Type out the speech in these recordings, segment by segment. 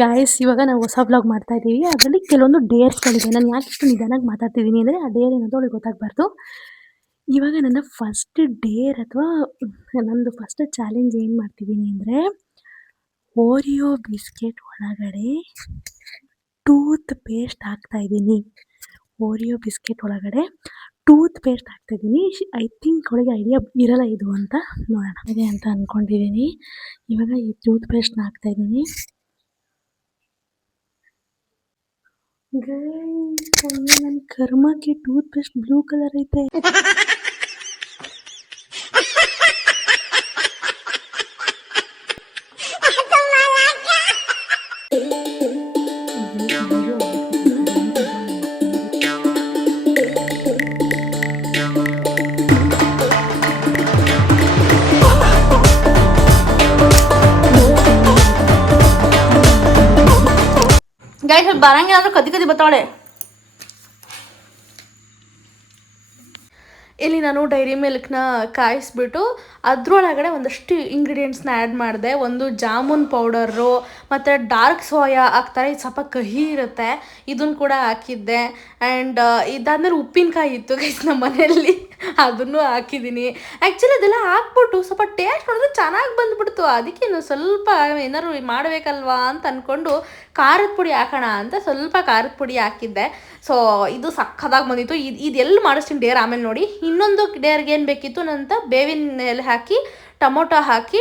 Guys, ಇವಾಗ ನಾವು ಹೊಸ ಬ್ಲಾಗ್ ಮಾಡ್ತಾ ಇದ್ದೀವಿ. ಅದರಲ್ಲಿ ಕೆಲವೊಂದು ಡೇರ್ಸ್ಗಳಿದೆ. ನಾನು ಯಾಕೆ ಇಷ್ಟು ನಿಧಾನಕ್ಕೆ ಮಾತಾಡ್ತಿದ್ದೀನಿ ಅಂದರೆ ಆ ಡೇರ್ ಏನಂತ ಅವಳಿಗೆ ಗೊತ್ತಾಗಬಾರ್ದು. ಇವಾಗ ನನ್ನ ಫಸ್ಟ್ ಡೇರ್ ಅಥವಾ ನಂದು ಫಸ್ಟ್ ಚಾಲೆಂಜ್ ಏನು ಮಾಡ್ತಿದ್ದೀನಿ ಅಂದರೆ, ಓರಿಯೋ ಬಿಸ್ಕೆಟ್ ಒಳಗಡೆ ಟೂತ್ ಪೇಸ್ಟ್ ಹಾಕ್ತಾಯಿದ್ದೀನಿ. ಓರಿಯೋ ಬಿಸ್ಕೆಟ್ ಒಳಗಡೆ ಟೂತ್ ಪೇಸ್ಟ್ ಹಾಕ್ತಾಯಿದ್ದೀನಿ. ಐ ಥಿಂಕ್ ಅವಳಿಗೆ ಐಡಿಯಾ ಇರಲ್ಲ ಇದು ಅಂತ. ನೋಡೋಣ ಇದೆ ಅಂತ ಅಂದ್ಕೊಂಡಿದ್ದೀನಿ. ಇವಾಗ ಈ ಟೂತ್ ಪೇಸ್ಟ್ನ ಹಾಕ್ತಾಯಿದ್ದೀನಿ. ನನ್ನ ಕರ್ಮಕ್ಕೆ ಟೂತ್ ಪೇಸ್ಟ್ ಬ್ಲೂ ಕಲರ್ ಐತೆ. ಗೈಸ್ ಬರಂಗಿಲ್ಲ ಅಂದ್ರೆ ಕದಿ ಕದಿ ಬತ್ತಾಳೆ. ಇಲ್ಲಿ ನಾನು ಡೈರಿ ಮಿಲ್ಕ್ನ ಕಾಯಿಸ್ಬಿಟ್ಟು ಅದರೊಳಗಡೆ ಒಂದಷ್ಟು ಇಂಗ್ರೀಡಿಯೆಂಟ್ಸ್ನ ಆ್ಯಡ್ ಮಾಡಿದೆ. ಒಂದು ಜಾಮೂನ್ ಪೌಡರು ಮತ್ತು ಡಾರ್ಕ್ ಸೋಯಾ ಹಾಕ್ತಾರೆ, ಇದು ಸ್ವಲ್ಪ ಕಹಿ ಇರುತ್ತೆ, ಇದನ್ನು ಕೂಡ ಹಾಕಿದ್ದೆ. ಆ್ಯಂಡ್ ಇದಾದ್ಮೇಲೆ ಉಪ್ಪಿನಕಾಯಿ ಇತ್ತು ಗೈಸ್ ನಮ್ಮ ಮನೆಯಲ್ಲಿ, ಅದನ್ನು ಹಾಕಿದ್ದೀನಿ. ಆ್ಯಕ್ಚುಲಿ ಅದೆಲ್ಲ ಹಾಕ್ಬಿಟ್ಟು ಸ್ವಲ್ಪ ಟೇಸ್ಟ್ ನೋಡಿದ್ರೆ ಚೆನ್ನಾಗಿ ಬಂದುಬಿಡ್ತು. ಅದಕ್ಕೆ ಸ್ವಲ್ಪ ಏನಾದ್ರು ಮಾಡಬೇಕಲ್ವಾ ಅಂತ ಅಂದ್ಕೊಂಡು ಖಾರದ ಪುಡಿ ಹಾಕೋಣ ಅಂತ ಸ್ವಲ್ಪ ಖಾರದ ಪುಡಿ ಹಾಕಿದ್ದೆ. ಸೊ ಇದು ಸಕ್ಕದಾಗಿ ಬಂದಿತ್ತು. ಇದು ಎಲ್ಲಿ ಮಾಡಿಸ್ತೀನಿ ಡೇರ್ ಆಮೇಲೆ ನೋಡಿ. ಇನ್ನೊಂದು ಡೇರ್ಗೆ ಏನು ಬೇಕಿತ್ತು ನಂತ ಬೇವಿನ ಎಲೆ ಹಾಕಿ ಟೊಮೊಟೊ ಹಾಕಿ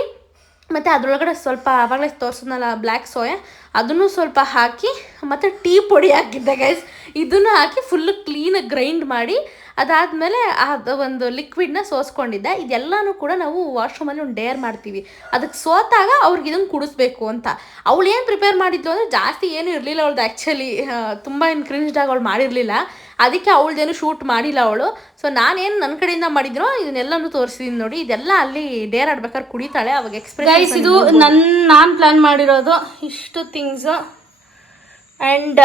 ಮತ್ತು ಅದರೊಳಗಡೆ ಸ್ವಲ್ಪ ಆವಾಗಲೇ ತೋರಿಸಿದ್ನಲ್ಲ ಬ್ಲ್ಯಾಕ್ ಸೋಯಾ, ಅದನ್ನು ಸ್ವಲ್ಪ ಹಾಕಿ ಮತ್ತು ಟೀ ಪುಡಿ ಹಾಕಿದ್ದೆ ಗೈಸ್. ಇದನ್ನು ಹಾಕಿ ಫುಲ್ಲು ಕ್ಲೀನಾಗಿ ಗ್ರೈಂಡ್ ಮಾಡಿ ಅದಾದಮೇಲೆ ಅದು ಒಂದು ಲಿಕ್ವಿಡ್ನ ಸೋಸ್ಕೊಂಡಿದ್ದೆ. ಇದೆಲ್ಲನೂ ಕೂಡ ನಾವು ವಾಶ್ರೂಮಲ್ಲಿ ಒಂದು ಡೇರ್ ಮಾಡ್ತೀವಿ. ಅದಕ್ಕೆ ಸೋತಾಗ ಅವ್ರಿಗೆ ಇದನ್ನು ಕುಡಿಸ್ಬೇಕು ಅಂತ. ಅವಳು ಏನು ಪ್ರಿಪೇರ್ ಮಾಡಿದ್ಲು ಅಂದರೆ ಜಾಸ್ತಿ ಏನೂ ಇರಲಿಲ್ಲ ಅವಳದು. ಆ್ಯಕ್ಚುಲಿ ತುಂಬ ಏನು ಕ್ರಿಂಜ್ಡಾಗಿ ಅವಳು ಮಾಡಿರಲಿಲ್ಲ, ಅದಕ್ಕೆ ಅವಳದೇನು ಶೂಟ್ ಮಾಡಿಲ್ಲ ಅವಳು. ಸೊ ನಾನೇನು ನನ್ನ ಕಡೆಯಿಂದ ಮಾಡಿದ್ರು ಇದನ್ನೆಲ್ಲನೂ ತೋರಿಸಿದ್ದೀನಿ ನೋಡಿ. ಇದೆಲ್ಲ ಅಲ್ಲಿ ಡೇರ್ ಆಡ್ಬೇಕಾದ್ರೆ ಕುಡಿತಾಳೆ, ಅವಾಗ ಎಕ್ಸ್ಪೀರಿಯನ್ಸ್. ಇದು ನಾನು ಪ್ಲ್ಯಾನ್ ಮಾಡಿರೋದು ಇಷ್ಟು ಥಿಂಗ್ಸು. ಆ್ಯಂಡ್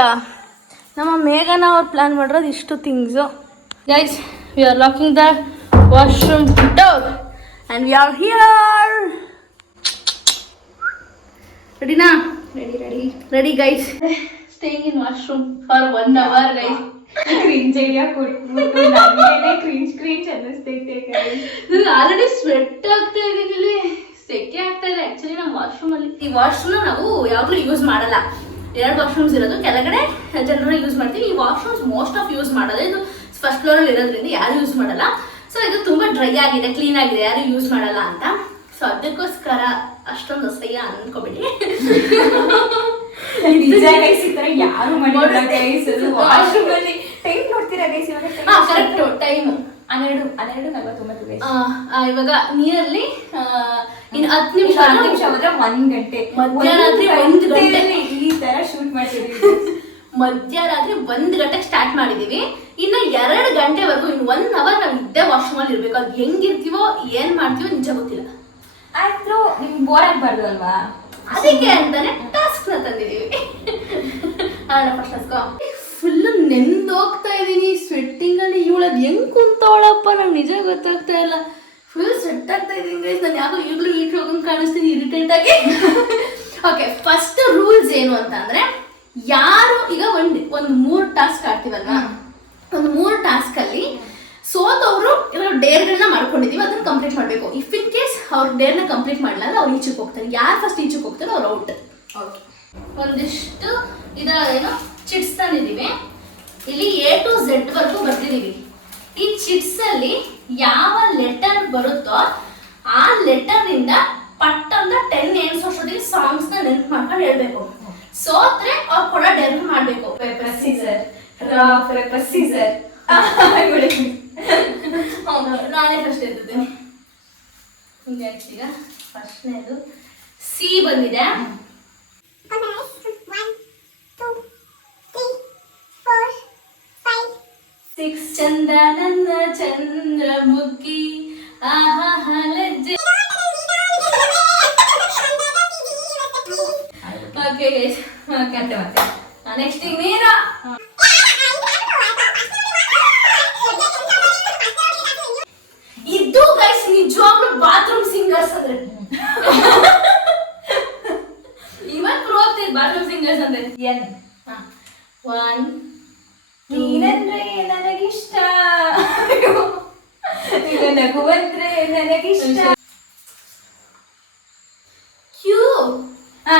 ನಮ್ಮ ಮೇಘನ ಅವ್ರು ಪ್ಲ್ಯಾನ್ ಮಾಡಿರೋದು ಇಷ್ಟು things. Guys, we are locking the washroom door and we are here. ರೆಡಿನಾ? Ready guys. Staying in washroom for 1 hour guys. Cringe idea ಕೊಟ್ಬಿಟ್ಟು ನನಗೇನೆ ಕ್ರಿಂಜ್ ಅನ್ನಿಸ್ತೈತೆ ಗೈಸ್. ನಾನು ಆಲ್ರೆಡಿ ಸ್ವೆಟ್ ಆಗ್ತಾ ಇದ್ದೀನಿ, ಇಲ್ಲಿ ಸೆಕೆ ಆಗ್ತಾ ಇದೆ. ಆ್ಯಕ್ಚುಲಿ ನಮ್ಮ ವಾಶ್ರೂಮಲ್ಲಿ ಈ ವಾಶ್ರೂಮ್ನ ನಾವು ಯಾವಾಗಲೂ ಯೂಸ್ ಮಾಡಲ್ಲ. 2 ವಾಶ್ರೂಮ್ಸ್ ಇರೋದು, ಕೆಳಗಡೆ ಜನರನ್ನ ಯೂಸ್ ಮಾಡ್ತೀವಿ. ಈ ವಾಶ್ರೂಮ್ಸ್ ಮೋಸ್ಟ್ ಆಫ್ ಯೂಸ್ ಮಾಡೋದು ಇದು ಫಸ್ಟ್ ಫ್ಲೋರಲ್ಲಿ ಇರೋದ್ರಿಂದ ಯಾರು ಯೂಸ್ ಮಾಡಲ್ಲ. ಸೊ ಇದು ತುಂಬ ಡ್ರೈ ಆಗಿದೆ, ಕ್ಲೀನ್ ಆಗಿದೆ, ಯಾರು ಯೂಸ್ ಮಾಡಲ್ಲ ಅಂತ. ಸೊ ಅದಕ್ಕೋಸ್ಕರ ಅಷ್ಟೊಂದು ಅಸಹ್ಯ ಅನ್ಕೋಬೇಡಿ. ಯಾರು ಕರೆಕ್ಟ್ ಟೈಮು 12:49. ಇವಾಗ ನಿಯರ್ಲಿ ಇನ್ನು 10 ನಿಮಿಷ ಹೋದ್ರೆ 1 ಗಂಟೆ. ಮಧ್ಯರಾತ್ರಿ 1 ಗಂಟೆ ಈ ತರ ಶೂಟ್ ಮಾಡ್ತಿದ್ದೀವಿ. ಮಧ್ಯರಾತ್ರಿ 1 ಗಂಟೆಗೆ ಸ್ಟಾರ್ಟ್ ಮಾಡಿದೀವಿ. ಇನ್ನು 2 ಗಂಟೆವರೆಗೂ ಇನ್ನು 1 hour ನಾವು ಇದ್ದೇ ವಾಶ್ರೂಮ್ ಅಲ್ಲಿ ಇರ್ಬೇಕು. ಅದು ಹೆಂಗಿರ್ತೀವೋ ಏನ್ ಮಾಡ್ತೀವೋ ನಿಜ ಗೊತ್ತಿಲ್ಲ. ಆಯ್ತು, ನಿಮ್ಗೆ ಬೋರ್ ಆಗ್ಬಾರ್ದು ಅಲ್ವಾ, ಅದಕ್ಕೆ ಅಂತಾನೆ ಟಾಸ್ಕ್ ನ ತಂದಿದೀವಿ. ಫುಲ್ ನೆಂದೋಗ್ತಾ ಇದೀನಿ ಸ್ವೆಟ್ಟಿಂಗ್ ಅಲ್ಲಿ. ಇವಳದ್ ಹೆಂಗ್ ಕುಂತವಳಪ್ಪ ನಂಗೆ ನಿಜ ಗೊತ್ತಾಗ್ತಾ ಇಲ್ಲ. ಫುಲ್ ಸ್ವೆಟ್ ಆಗ್ತಾ ಇದೀನಿ ಗೈಸ್. ನಾನು ಯಾಕೋ ಈಗಲೂ ಈ ಹೋಗಂಗ್ ಕಾಣಿಸ್ತೀನಿ ಇರಿಟೇಟ್ ಆಗಿ. ಓಕೆ, ಫಸ್ಟ್ ರೂಲ್ಸ್ ಏನು ಅಂತ ಅಂದ್ರೆ, ಯಾರು ಈಗ ಒಂದು 3 ಟಾಸ್ಕ್ ಆಗ್ತೀವಲ್ವಾ, ಒಂದು 3 ಟಾಸ್ಕ್ ಅಲ್ಲಿ ಸೋತವರು ಡೇರ್ಗಳನ್ನ ಮಾಡ್ಕೊಂಡಿದೀವಿ, ಅದನ್ನ ಕಂಪ್ಲೀಟ್ ಮಾಡಬೇಕು. ಇಫ್ ಇನ್ ಕೇಸ್ ಅವ್ರ ಡೇರ್ನ ಕಂಪ್ಲೀಟ್ ಮಾಡಲ್ಲ ಅಂದ್ರೆ ಅವ್ರು ಈಚೆಗೆ ಹೋಗ್ತಾರೆ. ಯಾರು ಫಸ್ಟ್ ಈಚೆಗೆ ಹೋಗ್ತಾರೋ ಅವ್ರು ಔಟ್. ಓಕೆ, ಒಂದಿಷ್ಟು ಏನೋ ಚಿಟ್ಸ್ ತಂದಿದ್ದೀವಿ. ಇಲ್ಲಿ A to Z ವರೆಗೂ ಬರ್ತಿದೀವಿ. ಈ ಚಿಟ್ಸ್ ಅಲ್ಲಿ ಯಾವ ಲೆಟರ್ ಬರುತ್ತೋ ಆ ಲೆಟರ್ ನಿಂದ ಪಟ್ ಅಂತ 10 ನೇಮ್ಸ್ ಅಷ್ಟೊತ್ತಿಗೆ ಸಾಂಗ್ಸ್ ನ ನೆನ್ಪು ಮಾಡ್ಕೊಂಡು ಹೇಳ್ಬೇಕು. ಸೋತ್ರೆ ಅವ್ರು ಕೂಡ ಡೇರ್ ಮಾಡ್ಬೇಕು. Paper scissor, rock paper scissor. ನಾನೇ ಫಸ್ಟ್ ಎದ್ದಿದ್ದೀನಿ. ಈಗ ಫಸ್ಟ್ನೇದು ಸಿ ಬಂದಿದೆ. 6 ಚಂದ ನನ್ನ ಚಂದ್ರಮುಖಿ ಆಹಾ ಲಜ್ಜೆ. ಓಕೆ ಮತ್ತೆ ನೆಕ್ಸ್ಟ್ ಈಗ ನೀನು ಇದು ಗೈಸ್ ನಿಜವಾಗ್ಲೂ ಬಾತ್ರೂಮ್ ಸಿಂಗರ್ಸ್ ಅಂದ್ರೆ ಇವತ್ತು ಪ್ರೂವ್ ಆಗ್ತದೆ ಬಾತ್ರೂಮ್ ಸಿಂಗರ್ಸ್ ಅಂದ್ರೆ ಎನ್ 1 ನೀನಂದ್ರೆ ನನಗಿಷ್ಟ ನೀನು ನಗುವಂದ್ರೆ ನನಗಿಷ್ಟ. ಕ್ಯೂ ಹಾ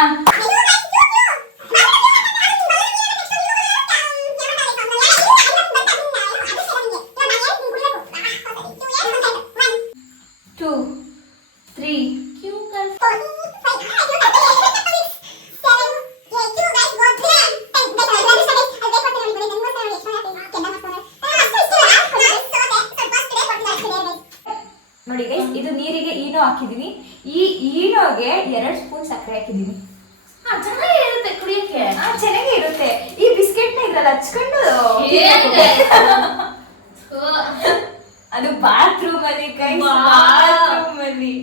ನೋಡಿ ಗೈಸ್, ಇದು ನೀರಿಗೆ ಈನೋ ಹಾಕಿದೀನಿ. ಈ ಈನೋಗೆ 2 ಸ್ಪೂನ್ ಸಕ್ಕರೆ ಹಾಕಿದೀನಿ. ಚೆನ್ನಾಗಿ ಇರುತ್ತೆ ಕುಡಿಯಕ್ಕೆ. ಚೆನ್ನಾಗೇ ಇರುತ್ತೆ. ಈ ಬಿಸ್ಕೆಟ್ ನ ಇದ್ರಲ್ಲಿ ಹಚ್ಕೊಂಡು ಅದು ಬಾತ್ರೂಮ್ ಅಲ್ಲಿ ಗೈಸ್, ಬಾತ್ರೂಮ್ ಅಲ್ಲಿ.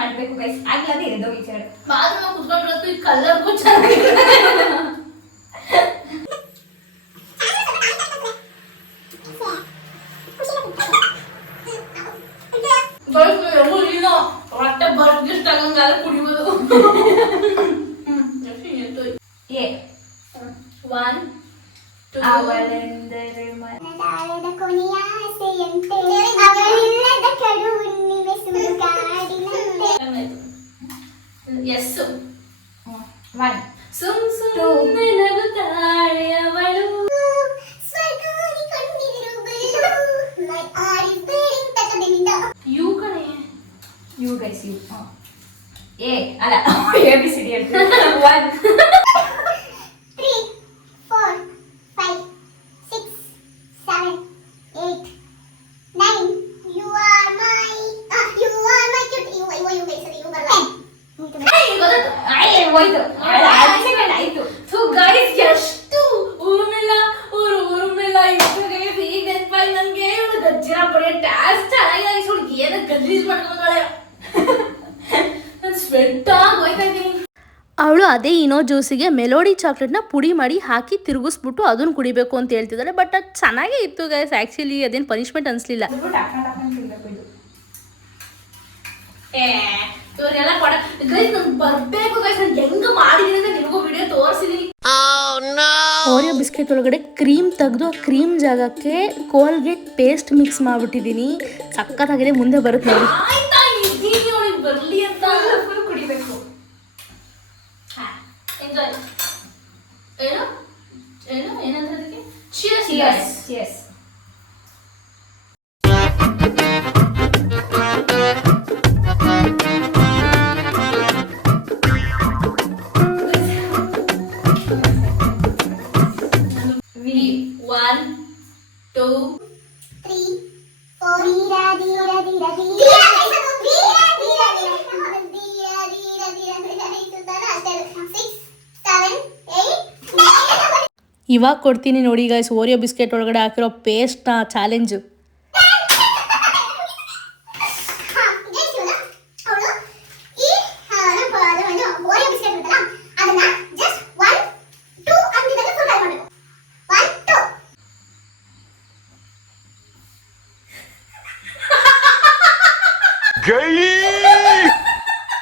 ಮಾಡ್ಬೇಕು ಗೈಸ್, ಆಗ್ಲದೇ ಇರೋದು ವಿಚಾರ. ಬಾತ್ರೂಮ್ ಕುತ್ಕೊಂಡಿರೋದು ಈ ಕಲರ್ಗೂ ಚೆನ್ನಾಗಿದೆ. ಹೊಟ್ಟೆ ಬರ್ಗಿಷ್ಟ ಆಗಂಗಾಲ ಕುಡಿಯೋದು. ಏ 1 2 ಅವಳೆಂದರೆ ಮನದಾಳದ ಕೊನೆಯ ಆಸೆಯಂತೆ ಅವಳಿಲ್ಲದ ಕಡು ಹುಣ್ಣಿಮೆ ಸುಡುಗಾಡಿನಂತೆ. ಎಸ್ 1 ಸುಮ್ ಸುಮ್ಮನೆ ನಗುತ್ತಾಳೆ ಅವಳು. ಸ್ವರ್ಗಾದಿ ಕಣ್ಣಿರು ಬಯಲು my heart is beating ತಕದಿಂದ. ಯು ಕಣೆ ಯು ಗೈಸ್, ಯು. ಎ ಅಲ್ಲ, ಎ ಬಿ ಸಿ ಡಿ ಹೇಳ್ತೀನಿ. 1 3 4 5 6 7 8 9 you are my cute you guys you ಬರಲ್ಲ. ಗೊತ್ತಾಯ್ತು. ಹೋಯ್ತು, ಸೆಕೆಂಡ್ ಆಯ್ತು. ಸೊ ಗೈಸ್ ಎಷ್ಟು ಊರ್ಮಿಲ್ಲ ಊರ್ಮಿಲ್ಲ ಇಷ್ಟು ಗೈಸ್ ಈಗ ನೆನ್ಪಾಯ್ ನನ್ಗೆ ಇವಳು ಗಜ್ಜಿನ ಬಡಿಯೋ ಟ್ಯಾಸ್ ಚೆನ್ನಾಗಿ ಹುಡುಗಿ ಏನ ಗಲೀಜ್ ಮಾಡ್ಕೊಂಡ್ಳೆ. ನಾನು ಸ್ವೆಟ್ ಆಗಿ ಹೋಯ್ತಾ ಇದ್ದೀನಿ. ಅವಳು ಅದೇ ಇನೋ ಜ್ಯೂಸಿಗೆ ಮೆಲೋಡಿ ಚಾಕ್ಲೇಟ್ನ ಪುಡಿ ಮಾಡಿ ಹಾಕಿ ತಿರುಗಿಸ್ಬಿಟ್ಟು ಅದನ್ನು ಕುಡಿಬೇಕು ಅಂತ ಹೇಳ್ತಿದ್ದಾಳೆ. ಬಟ್ ಅದು ಚೆನ್ನಾಗೇ ಇತ್ತು ಗೈಸ್. ಆ್ಯಕ್ಚುಲಿ ಅದೇನು ಪನಿಷ್ಮೆಂಟ್ ಅನಿಸ್ಲಿಲ್ಲ. ಇವರೆಲ್ಲ ಕೊಡ ಗೈಸ್ ನನ್ಗೆ ಬರಬೇಕು ಗೈಸ್. ನಾನು ಹೆಂಗೆ ಮಾಡಿದ್ದೀನಿ ಅಂತ ನಿಮಗೂ ವಿಡಿಯೋ ತೋರಿಸಿದ್ದೀನಿ. ಓರಿಯೋ ಬಿಸ್ಕೆಟ್ ಒಳಗಡೆ ಕ್ರೀಮ್ ತೆಗೆದು ಆ ಕ್ರೀಮ್ ಜಾಗಕ್ಕೆ ಕೋಲ್ಗೇಟ್ ಪೇಸ್ಟ್ ಮಿಕ್ಸ್ ಮಾಡಿಬಿಟ್ಟಿದ್ದೀನಿ. ಸಕ್ಕತ್ತಾಗಿದೆ. ಮುಂದೆ ಬರುತ್ತೆ ನೋಡಿ. ಆಯ್ತಾ ಇದ್ದೀನಿ ಅವಳಿಗೆ ಬರಲಿ ಅಂತ ಫುಲ್ ಕುಡಿಬೇಕು. ಎಂಜಾಯ್. ಏನು ಏನು ಏನಂದ್ರೆ ಅದಕ್ಕೆ cheers. Cheers cheers. V 1 2 3 4 Dheera Dheera Dheera Dheera Dheera Dheera Dheera 6 7 8 ಇವಾಗ ಕೊಡ್ತೀನಿ ನೋಡಿ ಗೈಸ್. ಓರಿಯೋ ಬಿಸ್ಕೆಟ್ ಒಳಗಡೆ ಹಾಕಿರೋ ಪೇಸ್ಟ್ನ challenge.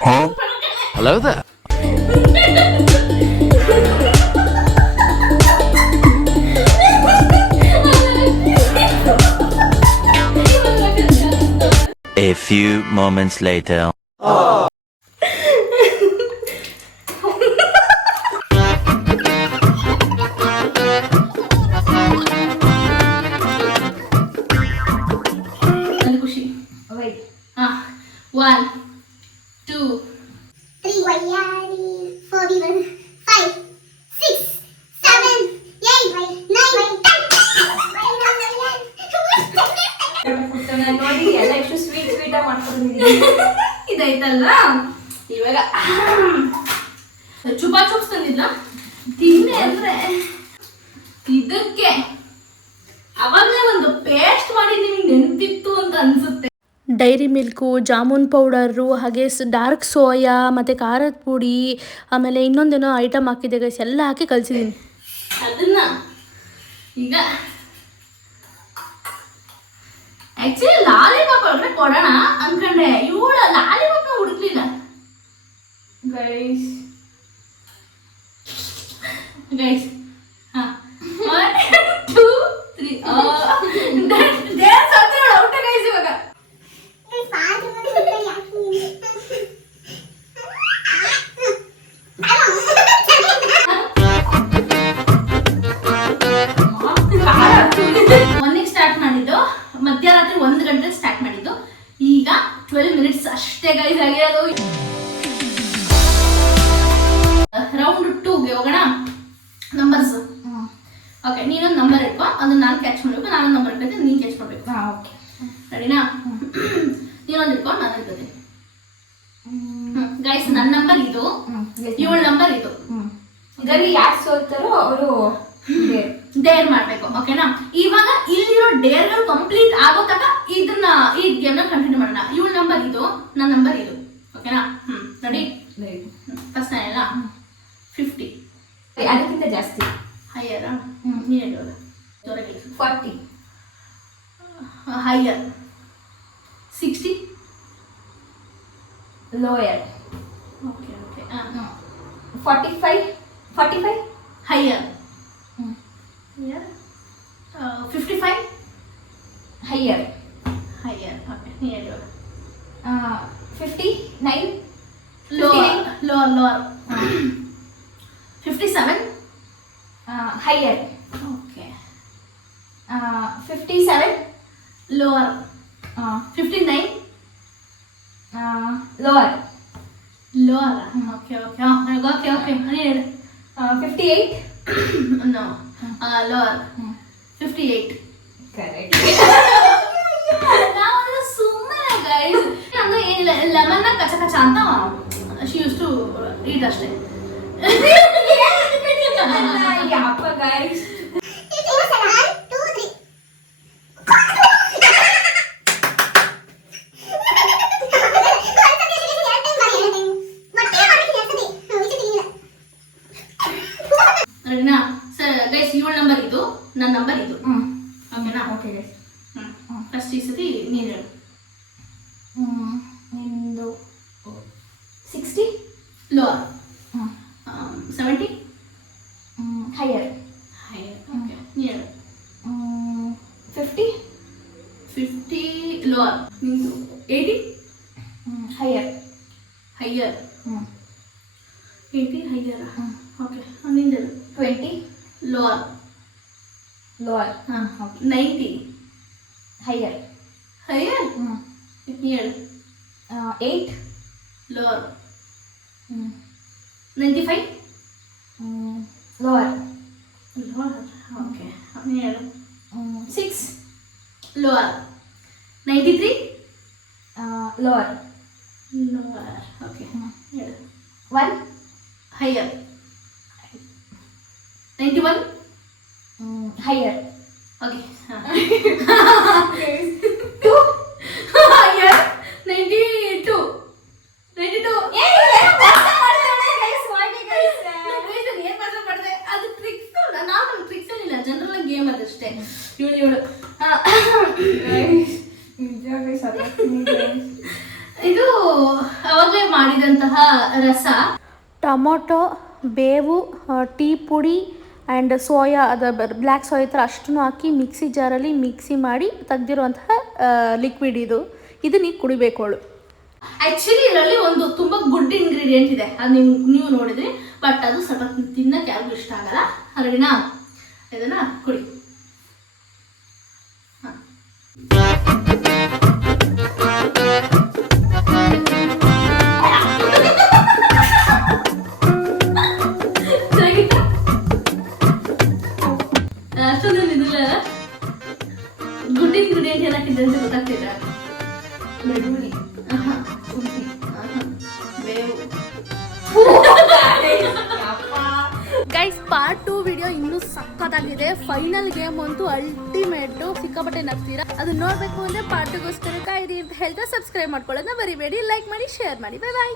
Huh? Hello there. A few moments later. ಖುಷಿ. Wait. 1 2 3 ವಯ್ಯಾರಿ 4 5 6 7 8 9 10 ಸ್ವೀಟ ಮಾಡ್ಕೊಂಡಿದ್ದೀನಿ. ಇದೈತಲ್ವಾ ಇವಾಗ ಚುಪಾ ಚುಪ್ಸ್ ತಂದಿದ್ಲ ತಿನ್ನೆ ಅಂದ್ರೆ ಇದಕ್ಕೆ ಅವಾಗಲೇ ಒಂದು ಪೇಸ್ಟ್ ಮಾಡಿ ನಿಮ್ಗೆ ನೆನಪಿತ್ತು ಅಂತ ಅನ್ಸುತ್ತೆ. ಡೈರಿ ಮಿಲ್ಕು, ಜಾಮೂನ್ ಪೌಡರು, ಹಾಗೆ ಡಾರ್ಕ್ ಸೋಯಾ ಮತ್ತು ಖಾರದ ಪುಡಿ, ಆಮೇಲೆ ಇನ್ನೊಂದೇನೋ ಐಟಮ್ ಹಾಕಿದ್ದೆ ಗೈಸ್, ಎಲ್ಲ ಹಾಕಿ ಕಲಿಸಿದ್ದೀನಿ. ಅದನ್ನು ಈಗ ಆ್ಯಕ್ಚುಲಿ ಲಾಲಿಪಾಪ್ ಒಳಗಡೆ ಕೊಡೋಣ ಅಂದ್ಕೊಂಡೆ, ಇವಳು ಲಾಲಿಪಾಪ್ನ ಹುಡುಕ್ಲಿಲ್ಲ ಗೈಸ್. ಹಾಂ 1 2 3 ಔಟ ಗೈಸ್. ಇವಾಗ ಮೊನ್ನೆಗೆ ಸ್ಟಾರ್ಟ್ ಮಾಡಿದ್ದು, ಮಧ್ಯರಾತ್ರಿ 1 ಗಂಟೆ ಸ್ಟಾರ್ಟ್ ಮಾಡಿದ್ದು, ಈಗ 12 ಮಿನಿಟ್ಸ್ ಅಷ್ಟೇ ಗೈಸ್ ಆಗಿರೋದು. ರೌಂಡ್ 2ಗೆ ಹೋಗೋಣ. ನಂಬರ್ಸ್. ಓಕೆ, ನೀನೊಂದು ನಂಬರ್ ಇಟ್ಕೋ, ಅದನ್ನ ನಾನು ಕ್ಯಾಚ್ ಮಾಡಬೇಕು, ನಾನೊಂದು ನಂಬರ್ ಇಟ್ಕೊತೀನಿ, ನೀನು ಕ್ಯಾಚ್ ಮಾಡಬೇಕು. ಓಕೆ ರೆಡಿನಾ? ನೀನೊಂದು ಇಟ್ಕೊ, ನಾನು ಇಟ್ಕೊತೀನಿ. ಗೈಸ್, ನನ್ನ ನಂಬರ್ ಇದು, ಇವಳ ನಂಬರ್ ಇದು. ಇದರಲ್ಲಿ ಯಾರು ಸೋಲ್ತಾರೋ ಅವರು ಡೇರ್ ಮಾಡ್ಬೇಕು. ಓಕೆನಾ? ಇವಾಗ ಇಲ್ಲಿರೋ ಡೇರ್ಗಳು ಕಂಪ್ಲೀಟ್ ಆಗೋ ತನಕ ಈ ಗೇಮ್ನ ಕಂಟಿನ್ಯೂ ಮಾಡೋಣ. ಇವಳ ನಂಬರ್ ಇದು, ನನ್ನ ನಂಬರ್ ಇದು. ಓಕೆನಾ? ರೆಡಿ? ಫಸ್ಟ್ ನಾನೆಲ್ಲ 50. ಅದಕ್ಕಿಂತ ಜಾಸ್ತಿ. ಹೈಯರ್ ನೀನು ಹೇಳೋದು 40. Higher 60. Lower. Okay okay. 45. Higher 55. Higher. Okay, ನೀನು ಹೇಳೋದು 59. Lower 57. Higher. Okay. 57. Lower 59. Lower. Okay ನೀನು ಹೇಳು. 58. No, lower 58. ಕರೆಕ್ಟ್. ನಾವು ಸುಮ್ಮನೆ ಗೈಸ್, ಅಂದ್ರೆ ಏನಿಲ್ಲ, ಲೆಮನ್ನ ಕಚ ಕಚ ಅಂತ ಶಿ ಯೂಸ್ ಟು ಈಟ್ ಅಷ್ಟೇ. ಯಪ್ಪ ಗೈಸ್. ರೆಡಿನಾ? ಸರ್ ಗೈಸ್, ಇವಳ ನಂಬರ್ ಇದು, ನನ್ನ ನಂಬರ್ ಇದು. ಓಕೆನಾ? Okay guys. ಫಸ್ಟ್ ಈ ಸತಿ ನೀನು ಹೇಳು. ನಿಂದು 60. ಲೋವರ್ 70. ಹೈಯರ್. ಓಕೆ, ನೀನು ಹೇಳು. 50. 50. ಲೋವರ್. ನಿಂದು 80. ಹೈಯರ್. 80 ಹೈಯರ್. ಓಕೆ, ನಿಂದು ಹೇಳು. 20. ಲೋವರ್. ಲೋವರ್. 90. ಹೈಯರ್. ನೀನು ಹೇಳು. 8. ಲೋವರ್. 95. ಲೋವರ್. ಓಕೆ, ನೀನು ಹೇಳು. 6. ಲೋವರ್. 93. ಲೋವರ್. ಓಕೆ, ಹೇಳು. 1. ಹೈಯರ್. 91. ಹೈಯರ್. ಓಕೆ. 2. ಹೈಯರ್. 92. 92. ಅದು ಟ್ರಿಕ್ಸ್, ನಾವು ಟ್ರಿಕ್ಸ್ ಏನಿಲ್ಲ, ಜನರಲ್ ಗೇಮ್ ಅದಷ್ಟೇ. ಇವಳು ಇದು ಅವಾಗಲೇ ಮಾಡಿದಂತಹ ರಸ. ಟೊಮೊಟೊ, ಬೇವು, ಟೀ ಪುಡಿ ಆ್ಯಂಡ್ ಸೋಯಾ, ಅದು ಬ್ಲ್ಯಾಕ್ ಸೋಯಾ ಥರ ಅಷ್ಟನ್ನು ಹಾಕಿ ಮಿಕ್ಸಿ ಜಾರಲ್ಲಿ ಮಿಕ್ಸಿ ಮಾಡಿ ತೆಗ್ದಿರುವಂತಹ ಲಿಕ್ವಿಡ್ ಇದು. ನೀನು ಕುಡಿಬೇಕು ಅವಳು. ಆ್ಯಕ್ಚುಲಿ ಇದರಲ್ಲಿ ಒಂದು ತುಂಬ ಗುಡ್ ಇಂಗ್ರೀಡಿಯೆಂಟ್ ಇದೆ, ಅದು ನೀವು ನೋಡಿದ್ರಿ, ಬಟ್ ಅದು ಸ್ವಲ್ಪ ತಿನ್ನಕ್ಕೆ ಯಾರಿಗೂ ಇಷ್ಟ ಆಗಲ್ಲ. ರೆಡಿನಾ? ಇದನ್ನು ಕುಡಿ. ಹಾಂ, ಅಷ್ಟೊಂದು ಇದಿಲ್ಲ. ಗುಡ್ ಇಂಗ್ರೀಡಿಯೆಂಟ್ ಏನಾಕಿದೆ ಅಂತ ಗೊತ್ತಾಗ್ತಿಲ್ಲ. ಬೆಳ್ಳುಳ್ಳಿ. ಪಾರ್ಟ್ 2 ವಿಡಿಯೋ ಇನ್ನೂ ಸಖತ್ತಾಗಿದೆ. ಫೈನಲ್ ಗೇಮ್ ಅಂತೂ ಅಲ್ಟಿಮೇಟು, ಸಿಕ್ಕಾಪಟ್ಟೆ ನಗ್ತೀರಾ. ಅದು ನೋಡಬೇಕು ಅಂದರೆ ಪಾರ್ಟ್ 2ಗೋಸ್ಕರ ಕಾಯಿರಿ ಅಂತ ಹೇಳ್ತಾ ಸಬ್ಸ್ಕ್ರೈಬ್ ಮಾಡ್ಕೊಳ್ಳೋದನ್ನ ಮರಿಬೇಡಿ. ಲೈಕ್ ಮಾಡಿ, ಶೇರ್ ಮಾಡಿ. ಬಾಯ್ ಬಾಯ್.